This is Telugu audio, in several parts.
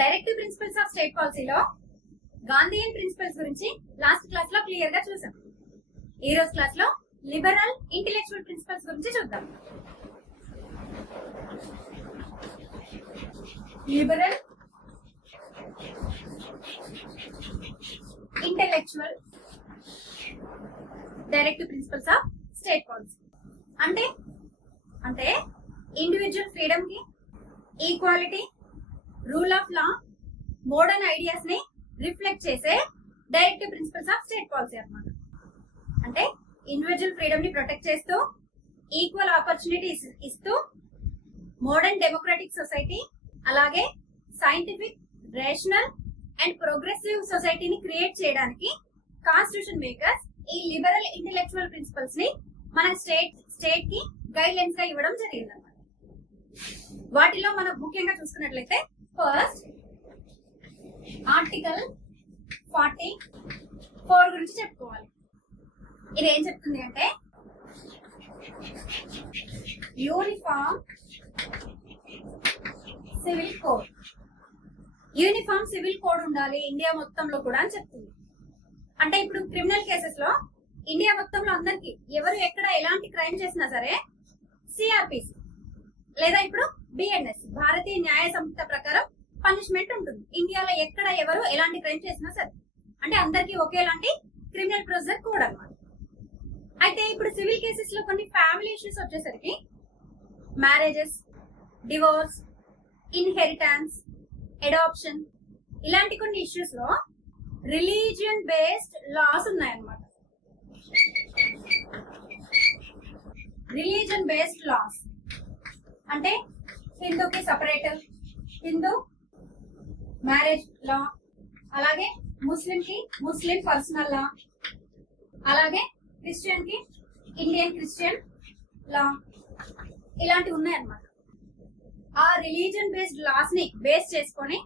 డైరెక్టివ్ ప్రిన్సిపల్స్ ఆఫ్ స్టేట్ పాలసీలో గాంధీయన్ ప్రిన్సిపల్స్ గురించి లాస్ట్ క్లాస్ లో క్లియర్ గా చూసాం. ఈ రోజు క్లాస్ లో లిబరల్ ఇంటెలెక్చువల్ ప్రిన్సిపల్స్ గురించి చూద్దాం. Liberal intellectual directive principles of state policy అంటే ఇండివిజువల్ ఫ్రీడమ్ కి, equality, rule of law, modern ideas ని రిఫ్లెక్ట్ చేసే directive principles of state policy అన్నమాట. అంటే ఇండివిజువల్ ఫ్రీడమ్ ని ప్రొటెక్ట్ చేస్తూ, ఈక్వల్ ఆపర్చునిటీస్ ఇస్తూ, మోడర్న్ డెమోక్రాటిక్ సొసైటీ, అలాగే సైంటిఫిక్, రేషనల్ అండ్ ప్రోగ్రెసివ్ సొసైటీని క్రియేట్ చేయడానికి కాన్స్టిట్యూషన్ మేకర్స్ ఈ లిబరల్ ఇంటెలెక్చువల్ ప్రిన్సిపల్స్ ని మన స్టేట్ కి గైడ్ లైన్స్ గా ఇవ్వడం జరిగింది అన్నమాట. వాటిలో మనం ముఖ్యంగా చూసుకున్నట్లయితే ఫస్ట్ ఆర్టికల్ 44 గురించి చెప్పుకోవాలి. ఇది ఏం చెప్తుంది అంటే uniform civil code. Uniform civil code ఉండాలి ఇండియా మొత్తంలో కూడా అని చెప్తుంది. అంటే ఇప్పుడు క్రిమినల్ కేసెస్ లో ఇండియా మొత్తంలో అందరికి ఎవరు ఎక్కడ ఎలాంటి క్రైమ్ చేసినా సరే సిఆర్పిసి లేదా ఇప్పుడు బిఎన్ఎస్ భారతీయ న్యాయ సంహిత ప్రకారం పనిష్మెంట్ ఉంటుంది. ఇండియాలో ఎక్కడ ఎవరు ఎలాంటి క్రైమ్ చేసినా సరే అంటే అందరికి ఒకేలాంటి క్రిమినల్ ప్రొసీజర్ కోడ్ అన్నమాట. అయితే ఇప్పుడు సివిల్ కేసెస్ లో కొన్ని ఫ్యామిలీ ఇష్యూస్ వచ్చేసరికి మ్యారేజెస్, డివోర్స్, ఇన్హెరిటెన్స్, అడాప్షన్ ఇలాంటి కొన్ని ఇష్యూస్ లో రిలీజియన్ బేస్డ్ లాస్ ఉన్నాయన్నమాట. రిలీజన్ బేస్డ్ లాస్ అంటే హిందూకి సపరేట్ హిందూ మ్యారేజ్ లా, అలాగే ముస్లిం కి ముస్లిం పర్సనల్ లా, అలాగే క్రిస్టియన్ కి ఇండియన్ క్రిస్టియన్ లా ఇలాంటివి ఉన్నాయన్నమాట. ఆ రిలీజన్ బేస్డ్ లాస్ ని బేస్ చేసుకొని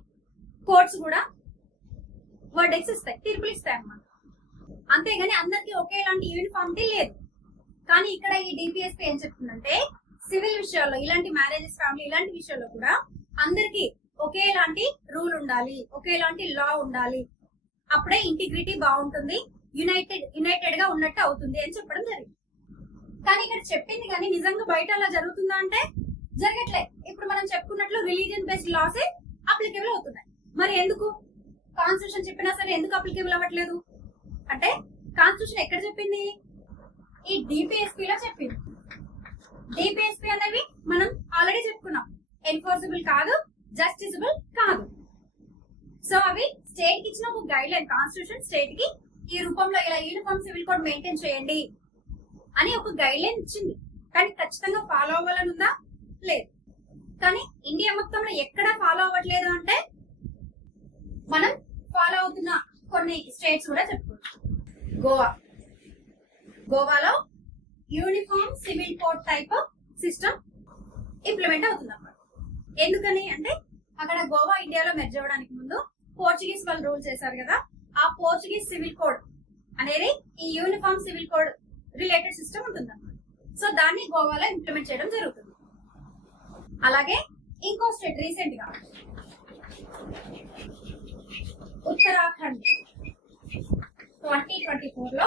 కోర్ట్స్ కూడా వర్డిక్ట్స్ ఇస్తాయి, తీర్పులు ఇస్తాయి అన్నమాట. అంతేగాని అందరికి ఒకేలాంటి యూనిఫామిటీ లేదు. కానీ ఇక్కడ ఈ డిపిఎస్పీ ఏం చెప్తుందంటే సివిల్ విషయాల్లో ఇలాంటి మ్యారేజెస్, ఫ్యామిలీ ఇలాంటి విషయాల్లో కూడా అందరికి ఒకేలాంటి రూల్ ఉండాలి, ఒకేలాంటి లా ఉండాలి. అప్పుడే ఇంటిగ్రిటీ బాగుంటుంది, యునైటెడ్ గా ఉన్నట్టు అవుతుంది అని చెప్పడం జరిగింది. కానీ ఇక్కడ చెప్పింది కానీ నిజంగా బయట అలా జరుగుతుందా అంటే జరగట్లే. ఇప్పుడు మనం చెప్పుకున్నట్లు రిలీజియన్ బేస్డ్ లాసే అప్లికేబుల్ అవుతున్నాయి. మరి ఎందుకు కాన్స్టిట్యూషన్ చెప్పినా సరే ఎందుకు అప్లికేబుల్ అవ్వట్లేదు అంటే కాన్స్టిట్యూషన్ ఎక్కడ చెప్పింది? ఈ డిపిఎస్పీ లో చెప్పింది. డిపిఎస్పీ అనేవి మనం ఆల్రెడీ చెప్పుకున్నాం, ఎన్ఫోర్సబుల్ కాదు, జస్టిసబుల్ కాదు. సో అవి స్టేట్ కి ఇచ్చిన ఒక గైడ్ లైన్. కాన్స్టిట్యూషన్ స్టేట్ కి ఈ రూపంలో ఇలా యూనిఫామ్ సివిల్ కోడ్ మెయింటైన్ చేయండి అని ఒక గైడ్ లైన్ ఇచ్చింది. కానీ ఖచ్చితంగా ఫాలో అవ్వాలని ఉందా? లేదు. కానీ ఇండియా మొత్తంలో ఎక్కడా ఫాలో అవ్వట్లేదు అంటే మనం ఫాలో అవుతున్న కొన్ని స్టేట్స్ కూడా చెప్పుకోవచ్చు. గోవాలో uniform civil code type system implement అవుతుంది అన్నమాట. ఎందుకని అంటే అక్కడ గోవా ఇండియాలో మెర్జ్ అవ్వడానికి ముందు పోర్చుగీస్ వాళ్ళు రూల్ చేశారు కదా, ఆ పోర్చుగీస్ సివిల్ కోడ్ అనేది ఈ uniform civil code related system ఉంటుంది అన్నమాట. సో దాన్ని గోవాలో ఇంప్లిమెంట్ చేయడం జరుగుతుంది. అలాగే ఇంకో స్టేట్ రీసెంట్ గా ఉత్తరాఖండ్ 2024 లో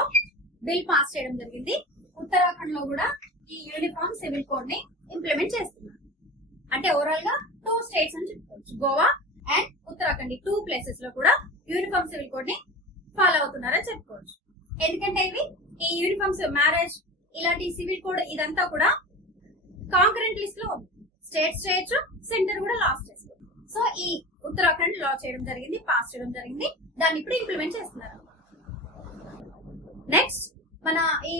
బిల్ పాస్ చేయడం జరిగింది. ఉత్తరాఖండ్ లో కూడా ఈ యూనిఫామ్ సివిల్ కోడ్ ని ఇంప్లిమెంట్ చేస్తున్నారు. అంటే ఓవరాల్ గా 2 స్టేట్స్ అని చెప్పుకోవచ్చు, గోవా అండ్ ఉత్తరాఖండ్. 2 ప్లేసెస్ లో కూడా యూనిఫామ్ సివిల్ కోడ్ ని ఫాలో అవుతున్నారని చెప్పుకోవచ్చు. ఎందుకంటే ఇవి ఈ యూనిఫామ్ మ్యారేజ్ ఇలాంటి సివిల్ కోడ్ ఇదంతా కూడా కాంకరెంట్ లిస్ట్ లో ఉంది. స్టేట్స్ చేయొచ్చు, సెంటర్ కూడా లాస్ట్ చేస్తారు. సో ఈ ఉత్తరాఖండ్ లా చేయడం జరిగింది, పాస్ చేయడం జరిగింది, దాన్ని ఇప్పుడు ఇంప్లిమెంట్ చేస్తున్నారు. నెక్స్ట్ మన ఈ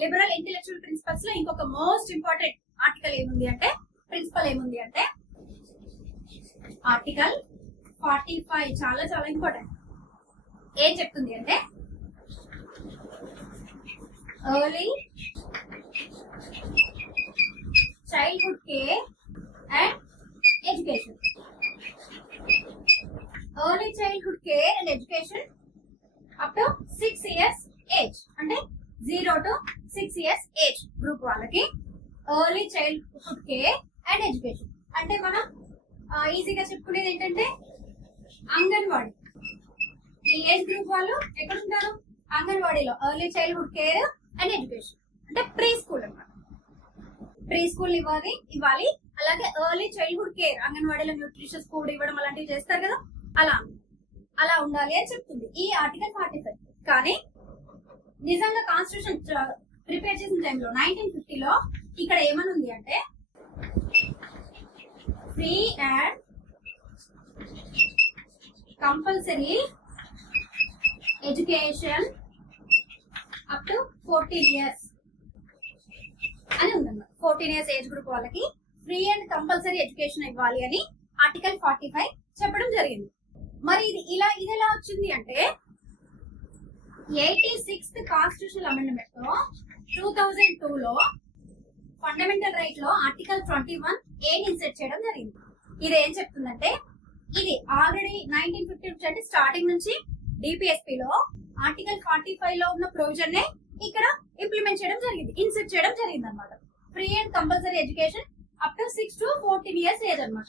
లిబరల్ ఇంటెలెక్చువల్ ప్రిన్సిపల్స్ లో ఇంకొక మోస్ట్ ఇంపార్టెంట్ ఆర్టికల్ ఏముంది అంటే ప్రిన్సిపల్ ఏముంది అంటే ఆర్టికల్ 45 చాలా చాలా ఇంపార్టెంట్. ఏం చెప్తుంది అంటే early childhood care and education. Early childhood care and education up to 6 years age, అంటే 0 to 6 years ఏజ్ గ్రూప్ వాళ్ళకి early childhood care and education. అంటే మనం ఈజీగా చెప్పుకునేది ఏంటంటే అంగన్వాడీ. ఈ ఏజ్ గ్రూప్ వాళ్ళు ఎక్కడ ఉంటారు? అంగన్వాడీలో, early childhood care and education, అంటే ప్రీ స్కూల్ అన్నమాట. ప్రీ స్కూల్ ఇవ్వాలి. అలాగే ఎర్లీ చైల్డ్హుడ్ కేర్, అంగన్వాడీలో న్యూట్రిషియస్ ఫుడ్ ఇవ్వడం అలాంటివి చేస్తారు కదా, అలా ఉండాలి అని చెప్తుంది ఈ ఆర్టికల్ 45. కానీ నిజంగా కాన్స్టిట్యూషన్ ప్రిపేర్ చేసిన టైంలో 1950లో ఇక్కడ ఏమని ఉంది అంటే free and compulsory education up to 14 years అని ఉందన్నమాట. 14 years ఏజ్ గ్రూప్ వాళ్ళకి ఫ్రీ అండ్ కంపల్సరీ ఎడ్యుకేషన్ ఇవ్వాలి అని ఆర్టికల్ 45 చెప్పడం జరిగింది. మరి ఇది ఎలా వచ్చింది అంటే 86th కాన్స్టిట్యూషనల్ అమెండ్మెంట్ లో 2002లో ఫండమెంటల్ రైట్ లో ఆర్టికల్ 21A ఇన్సెట్ చేయడం జరిగింది. ఇది ఏం చెప్తుందంటే ఇది ఆల్రెడీ 1950 నుంచి అంటే స్టార్టింగ్ నుంచి డిపిఎస్పి లో ఆర్టికల్ 45 లో ఉన్న ప్రొవిజన్ నే ఇక్కడ ఇంప్లిమెంట్ చేయడం జరిగింది, ఇన్సెట్ చేయడం జరిగింది అనమాట. Free and compulsory education up to 6 to 14 years age అనమాట.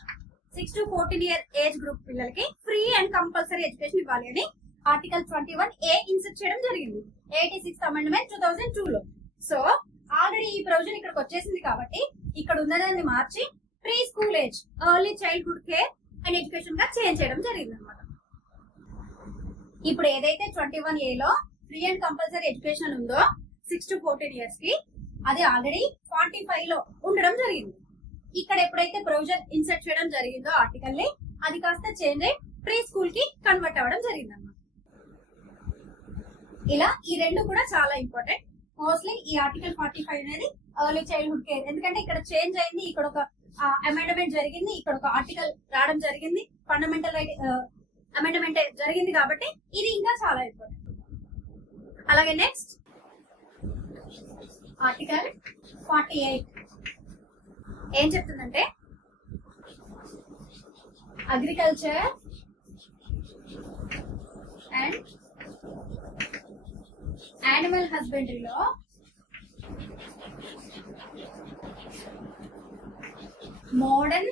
6 to 14 year ఏజ్ గ్రూప్ పిల్లలకి ఫ్రీ అండ్ కంపల్సరీ ఎడ్యుకేషన్ ఇవ్వాలి అని ఆర్టికల్ 21A ఇన్సెట్ చేయడం జరిగింది 86th అమెండ్మెంట్ 2002లో. సో ఆల్రెడీ ఈ ప్రొవిజన్ ఇక్కడికి వచ్చేసింది కాబట్టి ఇక్కడ ఉన్నదాన్ని మార్చి pre school age, early childhood care and education గా చేంజ్ చేయడం జరిగింది అనమాట. ఇప్పుడు ఏదైతే 21A లో ఫ్రీ అండ్ కంపల్సరీ ఎడ్యుకేషన్ ఉందో 6 to 14 years కి, అది ఆల్రెడీ 45 లో ఉండడం జరిగింది. ఇక్కడ ఎప్పుడైతే ప్రొవిజన్ ఇన్సర్ట్ చేయడం జరిగిందో ఆర్టికల్ ని, అది కాస్త చేంజ్ అయ్యి ప్రీ స్కూల్ కి కన్వర్ట్ అవ్వడం జరిగింది అన్నమాట. ఇలా ఈ రెండు కూడా చాలా ఇంపార్టెంట్. మోస్ట్లీ ఈ ఆర్టికల్ 45 అనేది ఎర్లీ చైల్డ్హుడ్ కేర్, ఎందుకంటే ఇక్కడ చేంజ్ అయింది, ఇక్కడ ఒక అమెండ్మెంట్ జరిగింది, ఇక్కడ ఒక ఆర్టికల్ రావడం జరిగింది, ఫండమెంటల్ రైట్ అమెండ్మెంట్ జరిగింది కాబట్టి ఇది ఇంకా చాలా ఇంపార్టెంట్. అలాగే నెక్స్ట్ ఆర్టికల్ 48 ఏం చెప్తుందంటే అగ్రికల్చర్ అండ్ యానిమల్ హస్బెండరీలో modern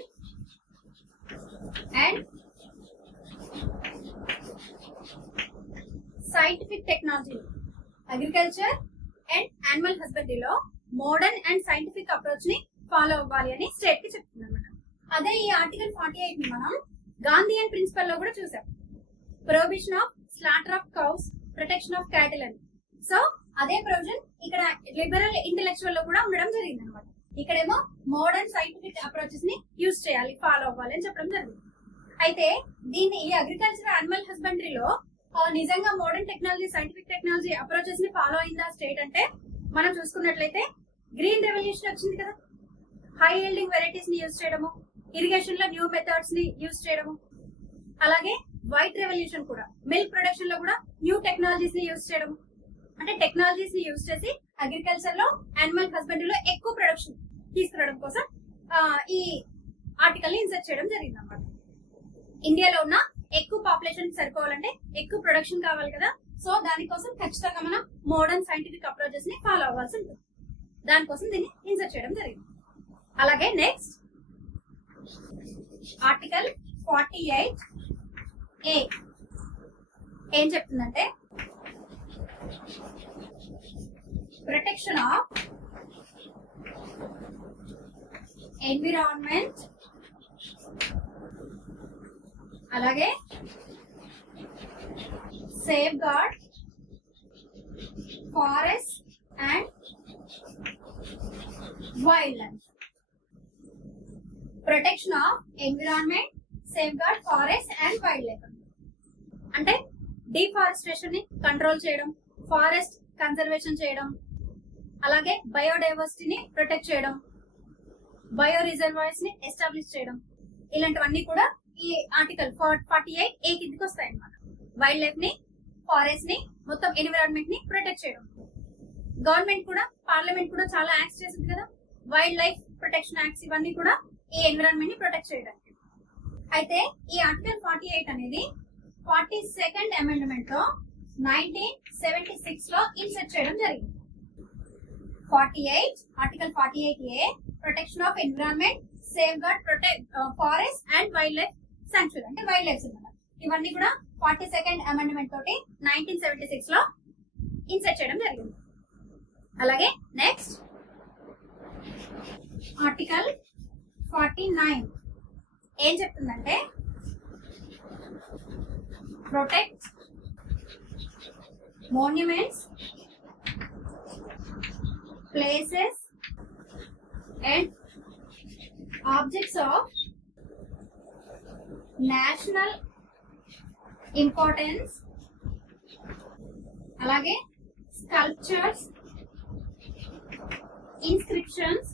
and scientific technology, agriculture and animal హస్బెండరీలో మోడర్న్ అండ్ సైంటిఫిక్ అప్రోచ్ ని ఫాలో అవ్వాలి అని స్టేట్ కి చెప్తుంది అన్నమాట. అదే ఈ ఆర్టికల్ 48 ని మనం గాంధీయన్ ప్రిన్సిపల్ లో కూడా చూసాం, prohibition of slaughter of cows, protection of cattle అని. సో అదే ప్రొవిజన్ ఇక్కడ లిబరల్ ఇంటెలెక్చువల్ లో కూడా ఉండడం జరిగింది అనమాట. ఇక్కడేమో మోడర్న్ సైంటిఫిక్ అప్రోచెస్ ని యూజ్ చేయాలి, ఫాలో అవ్వాలి అని చెప్పడం జరిగింది. అయితే దీన్ని ఈ అగ్రికల్చర్ యానిమల్ హస్బెండరీలో నిజంగా modern technology, scientific technology approaches ని ఫాలో అయిందా స్టేట్ అంటే మనం చూసుకున్నట్లయితే గ్రీన్ రెవల్యూషన్ వచ్చింది కదా, హై యీల్డింగ్ వెరైటీస్ ని యూజ్ చేయడము, ఇరిగేషన్ లో న్యూ మెథడ్స్ ని యూజ్ చేయడము, అలాగే వైట్ రెవల్యూషన్ కూడా మిల్క్ ప్రొడక్షన్ లో కూడా న్యూ టెక్నాలజీస్ ని యూజ్ చేయడము. అంటే టెక్నాలజీస్ ని యూజ్ చేసి అగ్రికల్చర్ లో, యానిమల్ హస్బెండరీలో ఎక్కువ ప్రొడక్షన్ తీసుకురావడం కోసం ఈ ఆర్టికల్ ని ఇన్సర్ట్ చేయడం జరిగింది అన్నమాట. ఇండియాలో ఉన్న ఎక్కువ పాపులేషన్ సరిపోవాలంటే ఎక్కువ ప్రొడక్షన్ కావాలి కదా, సో దానికోసం ఖచ్చితంగా మనం మోడర్న్ సైంటిఫిక్ అప్రోచెస్ ని ఫాలో అవ్వాల్సి ఉంటుంది. దానికోసం దీన్ని ఇన్సర్ట్ చేయడం జరిగింది. అలాగే నెక్స్ట్ ఆర్టికల్ 48A ఏం చెప్తుందంటే ప్రొటెక్షన్ ఆఫ్ ఎన్విరాన్మెంట్, అలాగే safeguard forest and wildlife. Protection of environment, safeguard forest and wildlife అంటే డిఫారెస్టేషన్ ని కంట్రోల్ చేయడం, ఫారెస్ట్ కన్జర్వేషన్ చేయడం, అలాగే బయోడైవర్సిటీని ప్రొటెక్ట్ చేయడం, బయో రిజర్వాయర్స్ ని ఎస్టాబ్లిష్ చేయడం, ఇలాంటివన్నీ కూడా ఈ ఆర్టికల్ 48A కిందకి వస్తాయి అన్నమాట. వైల్డ్ లైఫ్ ని, ఫారెస్ట్ ని, మొత్తం ఎన్విరాన్మెంట్ ని ప్రొటెక్ట్ చేయడం. గవర్నమెంట్ కూడా, పార్లమెంట్ కూడా చాలా యాక్ట్స్ చేసింది కదా, వైల్డ్ లైఫ్ ప్రొటెక్షన్ యాక్ట్స్, ఇవన్నీ కూడా ఈ ఎన్విరాన్మెంట్ ని ప్రొటెక్ట్ చేయడానికి. అయితే ఈ ఆర్టికల్ 48 అనేది 42nd అమెండ్మెంట్ లో 1976 లో ఇన్సర్ట్ చేయడం జరిగింది. 48 article 48A protection of environment, safeguard, protect forest and wildlife sanctuary, అంటే వైల్డ్ లైఫ్ అన్నమాట. ఇవన్నీ కూడా 42nd అమెండ్మెంట్ తోటి 1976 లో ఇన్సర్ట్ చేయడం జరిగింది. అలాగే నెక్స్ట్ ఆర్టికల్ 49 ఏం చెప్తుందంటే protect monuments, places and objects of national importance, అలాగే sculptures, inscriptions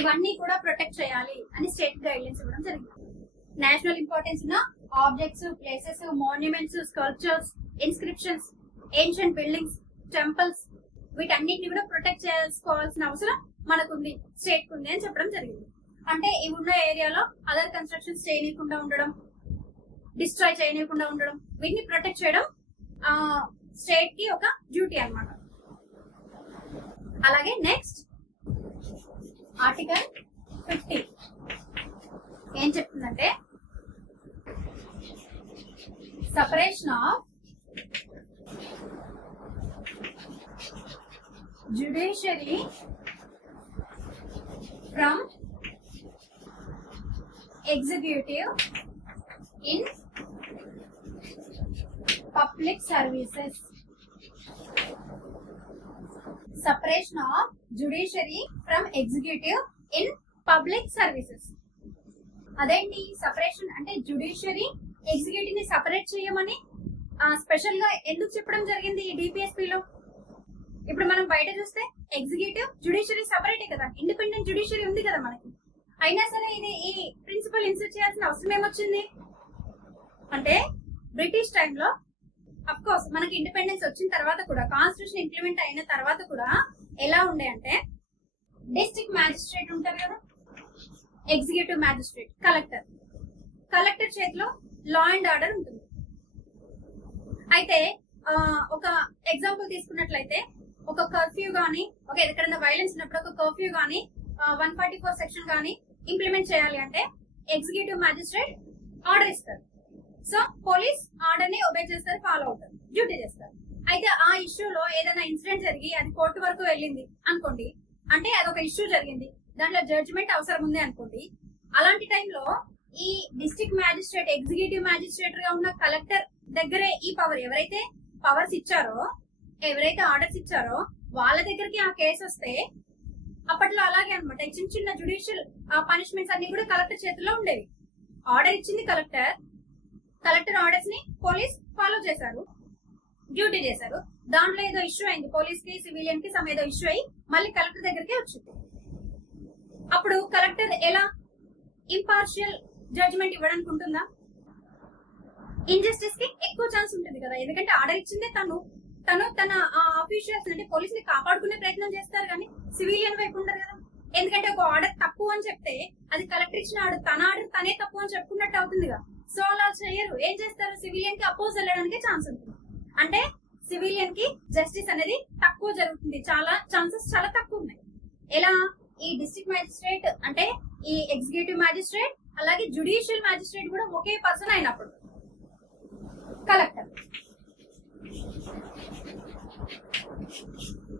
ఇవన్నీ కూడా ప్రొటెక్ట్ చేయాలి అని స్టేట్ గైడ్లైన్స్ ఇవ్వడం జరిగింది. నేషనల్ ఇంపార్టెన్స్ ఉన్న objects, places, monuments, sculptures, inscriptions, ancient buildings, temples వీటన్నిటిని కూడా ప్రొటెక్ట్ చేసుకోవాల్సిన అవసరం మనకుంది, స్టేట్ కుంది అని చెప్పడం జరిగింది. అంటే ఇవి ఉన్న ఏరియాలో అదర్ కన్స్ట్రక్షన్స్ చేయనీయకుండా ఉండడం, డిస్ట్రాయ్ చేయనీయకుండా ఉండడం, వీటిని ప్రొటెక్ట్ చేయడం స్టేట్ కి ఒక డ్యూటీ అన్నమాట. అలాగే నెక్స్ట్ ఆర్టికల్ 50 ఏం చెప్తుందంటే separation of judiciary from executive in public services. Separation of judiciary from executive in public services. అదేంటి సెపరేషన్ అంటే జ్యుడిషియరీ ఎగ్జిక్యూటివ్ ని సెపరేట్ చేయమని స్పెషల్ గా ఎందుకు చెప్పడం జరిగింది ఈ డిపిఎస్పి లో? ఇప్పుడు మనం బయట చూస్తే ఎగ్జిక్యూటివ్ జ్యుడిషియరీ సెపరేటే కదా, ఇండిపెండెంట్ జ్యుడిషియరీ ఉంది కదా మనకి. అయినా సరే ఇది ఈ ప్రిన్సిపల్ ఇన్సర్ట్ చేయాల్సిన అవసరం ఏమొచ్చింది అంటే బ్రిటిష్ టైంలో అఫ్ కోర్స్ మనకి ఇండిపెండెన్స్ వచ్చిన తర్వాత కూడా కాన్స్టిట్యూషన్ ఇంప్లిమెంట్ అయిన తర్వాత కూడా ఎలా ఉండే అంటే డిస్ట్రిక్ట్ మ్యాజిస్ట్రేట్ ఉంటారు కదా, ఎగ్జిక్యూటివ్ మ్యాజిస్ట్రేట్, కలెక్టర్ చేతిలో లా అండ్ ఆర్డర్ ఉంటుంది. అయితే ఒక ఎగ్జాంపుల్ తీసుకున్నట్లయితే ఒక కర్ఫ్యూ గానీ, ఒక ఎక్కడైనా వైలెన్స్ ఉన్నప్పుడు ఒక కర్ఫ్యూ గానీ 144 సెక్షన్ గానీ ఇంప్లిమెంట్ చేయాలి అంటే ఎగ్జిక్యూటివ్ మ్యాజిస్ట్రేట్ ఆర్డర్ ఇస్తారు. సో పోలీస్ ఆర్డర్ ని ఒబే చేస్తారు, ఫాలో అవుతారు, డ్యూటీ చేస్తారు. అయితే ఆ ఇష్యూలో ఏదైనా ఇన్సిడెంట్ జరిగి అది కోర్టు వరకు వెళ్ళింది అనుకోండి, అంటే అదొక ఇష్యూ జరిగింది, దాంట్లో జడ్జిమెంట్ అవసరం ఉంది అనుకోండి. అలాంటి టైంలో ఈ డిస్ట్రిక్ట్ మ్యాజిస్ట్రేట్, ఎగ్జిక్యూటివ్ మ్యాజిస్ట్రేట్ గా ఉన్న కలెక్టర్ దగ్గరే ఈ పవర్, ఎవరైతే పవర్స్ ఇచ్చారో, ఎవరైతే ఆర్డర్స్ ఇచ్చారో వాళ్ళ దగ్గరికి ఆ కేసు వస్తే అప్పట్లో అలాగే అనమాట. చిన్న చిన్న జుడిషియల్ పనిష్మెంట్స్ అన్ని కూడా కలెక్టర్ చేతిలో ఉండేవి. ఆర్డర్ ఇచ్చింది కలెక్టర్ ఆర్డర్స్ ని పోలీస్ ఫాలో చేశారు, డ్యూటీ చేశారు. దాంట్లో ఏదో ఇష్యూ అయింది, పోలీస్ కి సివిలియన్ కి ఏదో ఇష్యూ అయ్యి మళ్ళీ కలెక్టర్ దగ్గరికి వచ్చింది. అప్పుడు కలెక్టర్ ఎలా ఇంపార్షియల్ జడ్జిమెంట్ ఇవ్వడానికి ఉంటుందా? ఇంజస్టిస్ కి ఎక్కువ ఛాన్స్ ఉంటుంది కదా, ఎందుకంటే ఆర్డర్ ఇచ్చిందే తను తన ఆఫీషియల్స్ అంటే పోలీస్ ని కాపాడుకునే ప్రయత్నం చేస్తారు కానీ సివిలియన్ వైపు ఉండరు కదా. ఎందుకంటే ఒక ఆర్డర్ తప్పు అని చెప్తే అది కలెక్టర్ ఇచ్చిన ఆర్డర్, తన ఆర్డర్ తనే తప్పు అని చెప్పుకున్నట్టు అవుతుందిగా. సో అలా చేయరు, ఏం చేస్తారు, సివిలియన్ కి అపోజ్ వెళ్ళడానికి ఛాన్స్ ఉంటుంది. అంటే సివిలియన్ కి జస్టిస్ అనేది తక్కువ జరుగుతుంది, ఛాన్సెస్ చాలా తక్కువ ఉన్నాయి. ఎలా? ఈ డిస్ట్రిక్ట్ మ్యాజిస్ట్రేట్ అంటే ఈ ఎగ్జిక్యూటివ్ మ్యాజిస్ట్రేట్ అలాగే జ్యుడిషియల్ మ్యాజిస్ట్రేట్ కూడా ఒకే పర్సన్ అయినప్పుడు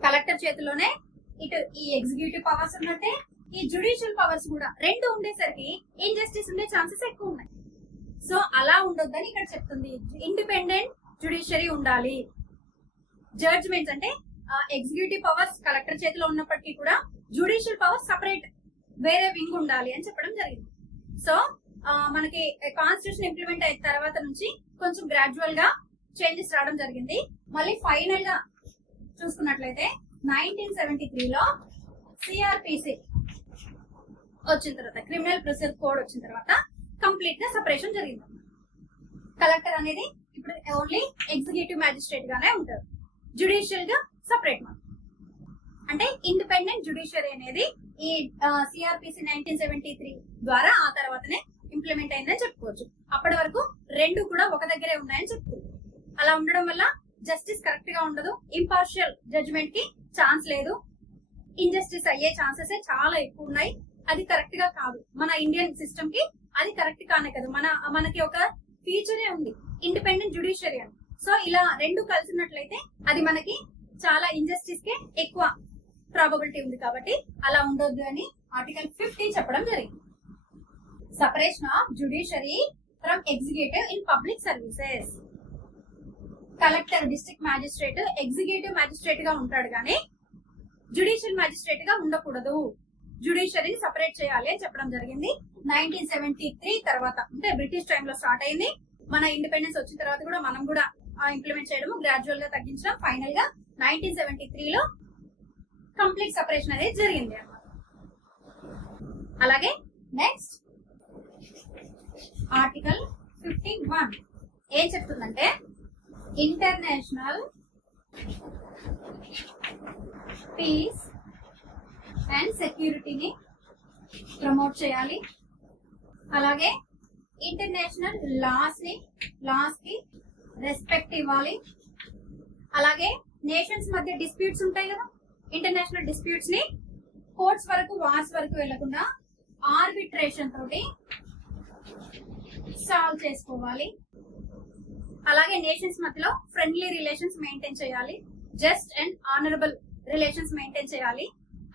కలెక్టర్ చేతిలోనే ఇటు ఈ ఎగ్జిక్యూటివ్ పవర్స్ ఉన్నట్టే ఈ జ్యుడిషియల్ పవర్స్ కూడా రెండు ఉండేసరికి ఇన్జస్టిస్ ఉండే ఛాన్సెస్ ఎక్కువ ఉన్నాయి. సో అలా ఉండొద్దని ఇక్కడ చెప్తుంది. ఇండిపెండెంట్ జ్యుడిషియరీ ఉండాలి. జడ్జ్మెంట్స్ అంటే ఎగ్జిక్యూటివ్ పవర్స్ కలెక్టర్ చేతిలో ఉన్నప్పటికీ కూడా జ్యుడిషియల్ పవర్స్ సపరేట్ వేరే వింగ్ ఉండాలి అని చెప్పడం జరిగింది. సో మనకి కాన్స్టిట్యూషన్ ఇంప్లిమెంట్ అయిన తర్వాత నుంచి కొంచెం గ్రాడ్యువల్ గా చేంజెస్ రావడం జరిగింది. మళ్ళీ ఫైనల్ గా చూసుకున్నట్లయితే 1973 లో సిఆర్పిసి వచ్చిన తర్వాత, క్రిమినల్ ప్రొసీజర్ కోడ్ వచ్చిన తర్వాత కంప్లీట్ గా సెపరేషన్ జరిగింది. కలెక్టర్ అనేది ఇప్పుడు ఓన్లీ ఎగ్జిక్యూటివ్ మ్యాజిస్ట్రేట్ గానే ఉంటారు, జ్యుడిషియల్ గా సపరేట్ అంటే ఇండిపెండెంట్ జ్యుడిషియరీ అనేది ఈ సిఆర్పిసి 1973 ద్వారా ఆ తర్వాతనే ఇంప్లిమెంట్ అయిందని చెప్పుకోవచ్చు. అప్పటి వరకు రెండు కూడా ఒక దగ్గరే ఉన్నాయని చెప్పుకోవచ్చు. అలా ఉండడం వల్ల జస్టిస్ కరెక్ట్ గా ఉండదు, ఇంపార్షియల్ జడ్జిమెంట్ కి ఛాన్స్ లేదు, ఇన్జస్టిస్ అయ్యే ఛాన్సెస్ చాలా ఎక్కువ ఉన్నాయి. అది కరెక్ట్ గా కాదు, మన ఇండియన్ సిస్టమ్ కి అది కరెక్ట్ కానే కదా. మనకి ఒక ఫీచరే ఉంది ఇండిపెండెంట్ జ్యుడిషియరీ అని. సో ఇలా రెండు కలిసినట్లయితే అది మనకి చాలా ఇంజస్టిస్ కి ఎక్కువ ప్రాబబిలిటీ ఉంది, కాబట్టి అలా ఉండొద్దు అని ఆర్టికల్ 50 చెప్పడం జరిగింది. Separation of judiciary from executive in public services. Collector, district magistrate executive magistrate గా ఉంటాడు కానీ జ్యుడిషియల్ మ్యాజిస్ట్రేట్ గా ఉండకూడదు. జ్యుడిషియరీని సెపరేట్ చేయాలి అని చెప్పడం జరిగింది. 1973 తర్వాత, అంటే బ్రిటిష్ టైమ్ లో స్టార్ట్ అయింది. మన ఇండిపెండెన్స్ వచ్చిన తర్వాత కూడా మనం కూడా ఇంప్లిమెంట్ చేయడం, గ్రాడ్యువల్ గా తగ్గించడం, ఫైనల్ గా 1973 లో కంప్లీట్ సెపరేషన్ అనేది జరిగింది అన్నమాట. అలాగే నెక్స్ట్ ఆర్టికల్ 51 ఏం చెప్తుందంటే ఇంటర్నేషనల్ పీస్ అండ్ సెక్యూరిటీని ప్రమోట్ చేయాలి. అలాగే ఇంటర్నేషనల్ లాస్ కి రెస్పెక్ట్ ఇవ్వాలి. అలాగే నేషన్స్ మధ్య డిస్ప్యూట్స్ ఉంటాయి కదా, ఇంటర్నేషనల్ డిస్ప్యూట్స్ ని కోర్ట్స్ వరకు, వార్స్ వరకు వెళ్లకుండా ఆర్బిట్రేషన్ తోటి సాల్వ్ చేసుకోవాలి. అలాగే నేషన్స్ మధ్యలో ఫ్రెండ్లీ రిలేషన్స్ మెయింటైన్ చేయాలి, just and honourable relations maintain చేయాలి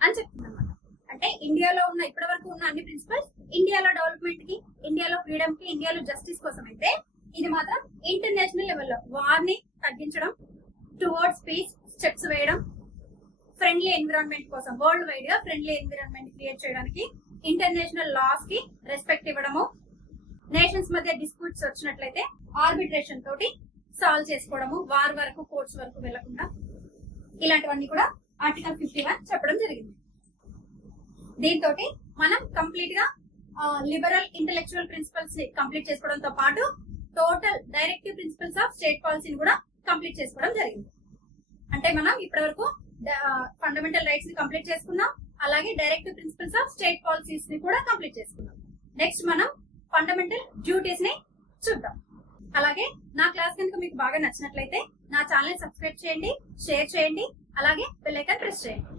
అని చెప్తుందన్నమాట. అంటే ఇండియాలో ఉన్న ఇప్పటి వరకు ఉన్న అన్ని ప్రిన్సిపల్స్ ఇండియాలో డెవలప్మెంట్ కి, ఇండియాలో ఫ్రీడమ్ కి, ఇండియాలో జస్టిస్ కోసం అయితే, ఇది మాత్రం ఇంటర్నేషనల్ లెవెల్లో వార్ ని తగ్గించడం, టువర్డ్స్ పీస్ స్టెప్స్ వేయడం, ఫ్రెండ్లీ ఎన్విరాన్మెంట్ కోసం వరల్డ్ వైడ్ గా ఫ్రెండ్లీ ఎన్విరాన్మెంట్ క్రియేట్ చేయడానికి ఇంటర్నేషనల్ లాస్ కి రెస్పెక్ట్ ఇవ్వడము, నేషన్స్ మధ్య డిస్ప్యూట్స్ వచ్చినట్లయితే ఆర్బిట్రేషన్ తోటి సాల్వ్ చేసుకోవడము, వార్ వరకు, కోర్ట్స్ వరకు వెళ్లకుండా, ఇలాంటివన్నీ కూడా ఆర్టికల్ 51 చెప్పడం జరిగింది. దీంతో మనం కంప్లీట్ గా లిబరల్ ఇంటెలెక్చువల్ ప్రిన్సిపల్స్ ని కంప్లీట్ చేసుకోవడంతో పాటు total directive principles of state పాలసీని కూడా కంప్లీట్ చేసుకోవడం జరిగింది. అంటే మనం ఇప్పటి వరకు ఫండమెంటల్ రైట్స్ ని కంప్లీట్ చేసుకున్నాం, అలాగే directive principles of state policies ని కూడా కంప్లీట్ చేసుకున్నాం. నెక్స్ట్ మనం ఫండమెంటల్ డ్యూటీస్ ని చూద్దాం. అలాగే నా క్లాస్ కనుక మీకు బాగా నచ్చినట్లయితే నా ఛానల్ సబ్స్క్రైబ్ చేయండి, షేర్ చేయండి, అలాగే బెల్ ఐకాన్ ప్రెస్ చేయండి.